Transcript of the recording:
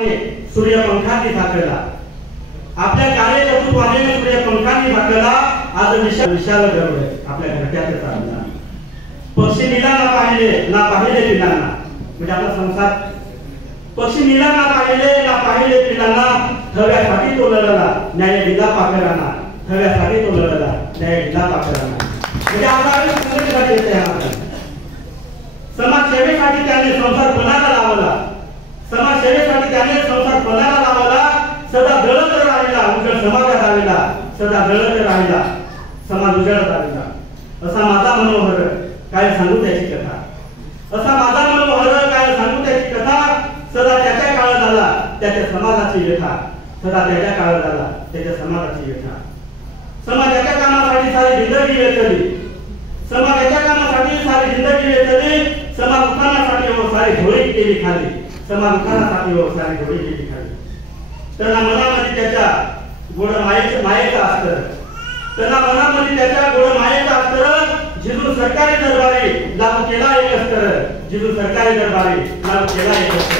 कर्तृत्वाने सूर्यपंखांनी झाकला, आपल्या कार्यकर्तृत्वाने सूर्यपंखांनी झाकला। आज विशाल गरुड आपल्या घरट्यात चालला। पक्षी नीला ना पाहिले पिलांना, म्हणजे आपला संसार पक्षी नीला ना पाहिले पिलांना, थव्यासाठी तो लढला न्याय दिला पाखरांना, थव्यासाठी तो लढला न्याय दिला पाखरांना। म्हणजे आपला समाजसेवेसाठी येते, समाजसेवेसाठी त्याने संसार पणाला लावला, समाजसेवेसाठी त्याने संसार पणाला लावला। सदा जळत राहिला उजळ समाजात आलेला, सदा जळत राहिला समाज उजळत आलेला। असा माझा मनोहर काय सांगू त्याची कथा, असा माझा मनोहर काय सांगू त्याची कथा। सदा त्याच्या काळात आला त्याच्या समाजाची व्यथा, सदा त्याच्या काळात आला त्याच्या समाजाची व्यथा। समाजाच्या कामासाठी सारी जिंदगी वेचली, समाजाच्या कामासाठी सारी जिंदगी वेचली। समाज उत्थानासाठी हो सारी धोळी केली खाली, समाज उत्थानासाठी हो सारी धोळी केली खाली। त्यांना मनामध्ये त्याच्या गोड मायेचं अस्तर, त्यांना मनामध्ये त्याच्या गोड मायेचं अस्तर। जिजू सरकारी दरबारी लागू केला एक अस्तर, जिजू सरकारी दरबारी लागू केला एक अस्तर।